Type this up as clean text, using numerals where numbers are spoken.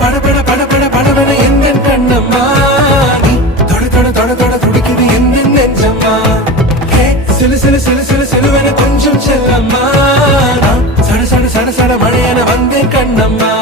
படபட படபட படபட எந்த கண்ணம்மா நீ தொட தொட தொட தொட துடிக்குது எந்த நெஞ்சம்மா சிலு சிலு சிலு சிலு சிலுவென கொஞ்சம் செல்லம்மா சட சட சட சட மழையென வந்தேன் கண்ணம்மா